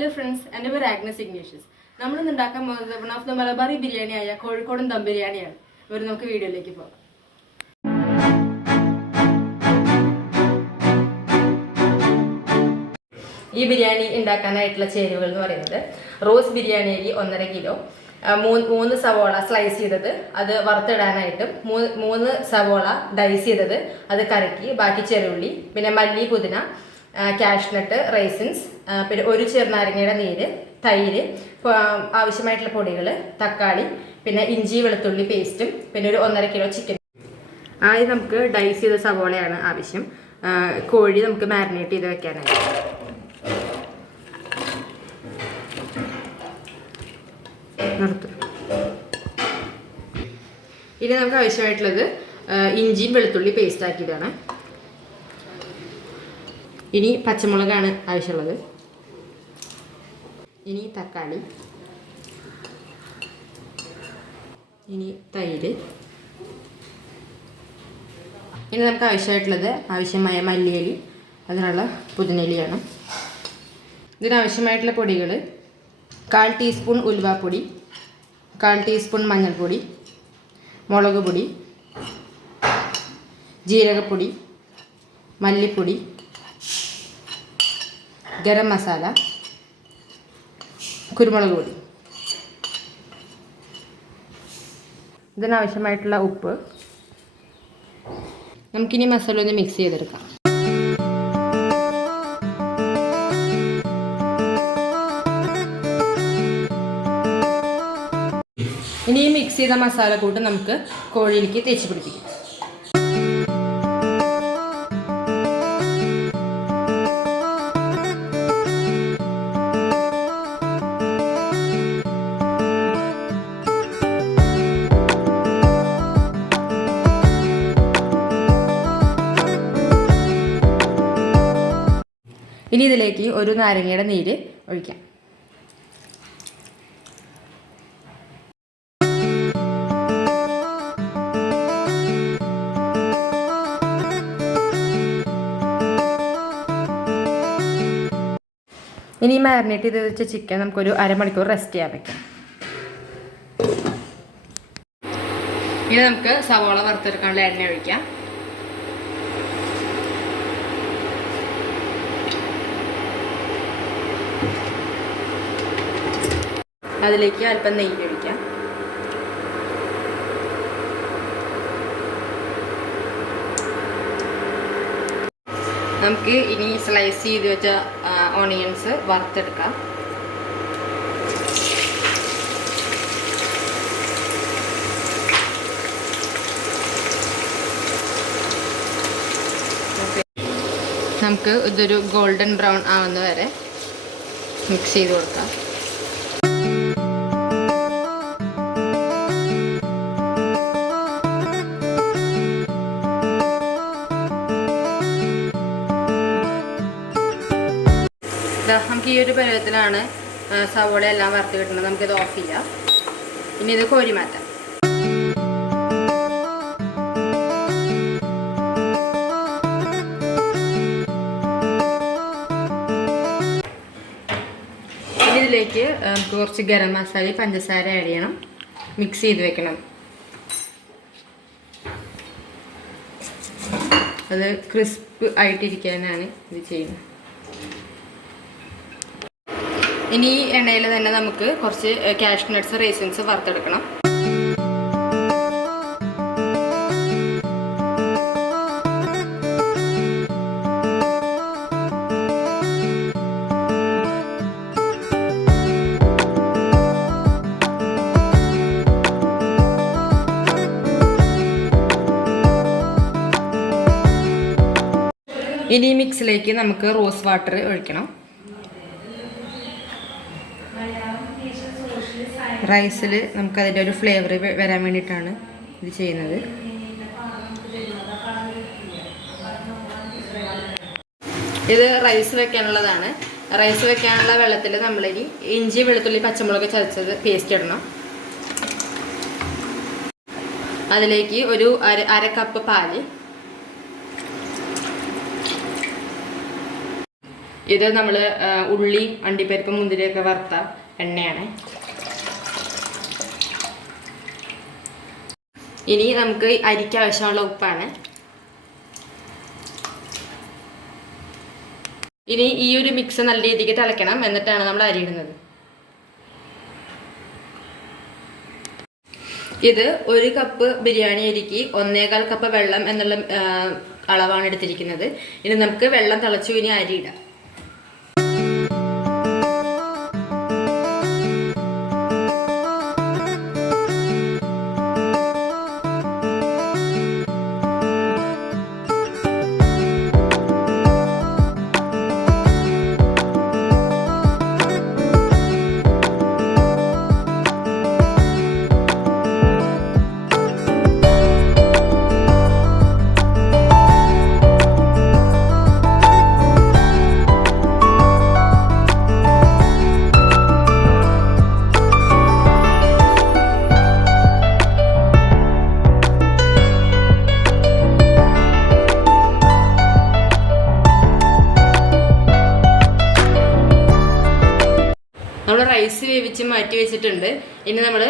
Hello friends, എൻ്റെ പേര് Agnes Ignatius. നമ്മളിന്ന് ഉണ്ടാക്കാൻ പോകുന്നത് വൺ ഓഫ് ദ മലബാറി ബിരിയാണിയായ കോഴിക്കോടൻ ദം ബിരിയാണിയാണ്. ഇവർ നമുക്ക് വീഡിയോയിലേക്ക് പോകാം. ഈ ബിരിയാണി ഉണ്ടാക്കാനായിട്ടുള്ള ചേരുവകൾ എന്ന് പറയുന്നത് റോസ് ബിരിയാണി അരി 1.5 കിലോ, മൂന്ന് സവോള സ്ലൈസ് ചെയ്തത് അത് വറുത്തിടാനായിട്ടും, മൂന്ന് സവോള ഡൈസ് ചെയ്തത് അത് കറക്കി, ബാക്കി ചെറുള്ളി, പിന്നെ മല്ലി, പുതിന, കാഷ്നട്ട്, റൈസിൻസ്, പിന്നെ ഒരു ചെറുനാരങ്ങയുടെ നീര്, തൈര്, ആവശ്യമായിട്ടുള്ള പൊടികൾ, തക്കാളി, പിന്നെ ഇഞ്ചി വെളുത്തുള്ളി പേസ്റ്റും, പിന്നെ ഒരു 1.5 കിലോ ചിക്കൻ. ആദ്യം നമുക്ക് ഡൈസ് ചെയ്ത സവോളയാണ് ആവശ്യം. കോഴി നമുക്ക് മാരിനേറ്റ് ചെയ്ത് വെക്കാനായിട്ട്. ഇനി നമുക്ക് ആവശ്യമായിട്ടുള്ളത് ഇഞ്ചിയും വെളുത്തുള്ളി പേസ്റ്റ് ആക്കിയതാണ്. ഇനി പച്ചമുളകാണ് ആവശ്യമുള്ളത്. ഇനി തക്കാളി, ഇനി തൈര്. ഇനി നമുക്ക് ആവശ്യമായ മല്ലിയില, അതിനുള്ള പുതിനയിലയാണ്. ഇതിനാവശ്യമായിട്ടുള്ള പൊടികൾ: 1/4 ടീസ്പൂൺ ഉലുവാപ്പൊടി, 1/4 ടീസ്പൂൺ മഞ്ഞൾപ്പൊടി, മുളക് പൊടി, ജീരകപ്പൊടി, മല്ലിപ്പൊടി, ഗരം മസാല, കുരുമുളക് പൊടി. ഇതിനാവശ്യമായിട്ടുള്ള ഉപ്പ്. നമുക്കിനി മസാല ഒന്ന് മിക്സ് ചെയ്തെടുക്കാം. ഇനി ഈ മിക്സ് ചെയ്ത മസാല കൂട്ട് നമുക്ക് കോഴിയിലേക്ക് തേച്ച് പിടിപ്പിക്കാം. ഇനി ഇതിലേക്ക് ഒരു നാരങ്ങയുടെ നീര് ഒഴിക്കാം. ഇനി മാരിനേറ്റ് ചെയ്ത് വെച്ച ചിക്കൻ നമുക്കൊരു അരമണിക്കൂർ റെസ്റ്റ് ചെയ്യാൻ വെക്കാം. ഇനി നമുക്ക് സവാള വറുത്തെടുക്കാനുള്ള എണ്ണ ഒഴിക്കാം. അതിലേക്ക് അല്പം നെയ്യ് ഒഴിക്കാം. നമുക്ക് ഇനി സ്ലൈസ് ചെയ്ത് വെച്ച ഓണിയൻസ് വറുത്തെടുക്കാം. നമുക്ക് ഇതൊരു ഗോൾഡൻ ബ്രൗൺ ആവുന്ന വരെ മിക്സ് ചെയ്ത് കൊടുക്കാം. നമുക്ക് ഈ ഒരു പരുവത്തിലാണ് സവോള എല്ലാം വറുത്ത് കിട്ടുന്നത്. നമുക്കിത് ഓഫ് ചെയ്യാം. ഇനി ഇത് കോരി മാറ്റാം. ഇനി ഇതിലേക്ക് നമുക്ക് കുറച്ച് ഗരം മസാല, പഞ്ചസാര ആഡ് ചെയ്യണം. മിക്സ് ചെയ്ത് വെക്കണം. അത് ക്രിസ്പ് ആയിട്ടിരിക്കാനാണ് ഇത് ചെയ്യുന്നത്. ഇനി ഈ എണ്ണയിൽ തന്നെ നമുക്ക് കുറച്ച് കാഷ്നട്ട്സ്, റൈസിൻസ് വറുത്തെടുക്കണം. ഇനി ഈ മിക്സിലേക്ക് നമുക്ക് റോസ് വാട്ടർ ഒഴിക്കണം. റൈസിൽ നമുക്കതിൻ്റെ ഒരു ഫ്ലേവർ വരാൻ വേണ്ടിയിട്ടാണ് ഇത് ചെയ്യുന്നത്. ഇത് റൈസ് വെക്കാനുള്ളതാണ്. റൈസ് വെക്കാനുള്ള വെള്ളത്തിൽ നമ്മളിനി ഇഞ്ചി, വെളുത്തുള്ളി, പച്ചമുളക് ചതച്ചത് പേസ്റ്റ് ഇടണം. അതിലേക്ക് ഒരു അര കപ്പ് പാല്, ഇത് നമ്മൾ ഉള്ളി അണ്ടിപ്പരിപ്പ് മുന്തിരിയൊക്കെ വറുത്ത എണ്ണയാണ്. ഇനി നമുക്ക് അരിക്ക് ആവശ്യമുള്ള ഉപ്പാണ്. ഇനി ഈ ഒരു മിക്സ് നല്ല രീതിക്ക് തിളയ്ക്കണം, എന്നിട്ടാണ് നമ്മൾ അരി ഇടുന്നത്. ഇത് 1 കപ്പ് ബിരിയാണി അരിക്ക് 1.25 കപ്പ് വെള്ളം എന്നുള്ള അളവാണ് എടുത്തിരിക്കുന്നത്. ഇനി നമുക്ക് വെള്ളം തിളച്ചു, ഇനി അരി ഇടാം. നമ്മൾ റൈസ് വേവിച്ച് മാറ്റി വെച്ചിട്ടുണ്ട്. ഇനി നമ്മൾ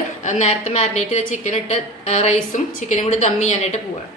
നേരത്തെ മാരിനേറ്റ് ചെയ്ത ചിക്കൻ ഇട്ട് റൈസും ചിക്കനും കൂടി ദം ചെയ്യാനായിട്ട് പോവാം.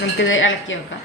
നമുക്കിത് ഇളക്കി വെക്കാം.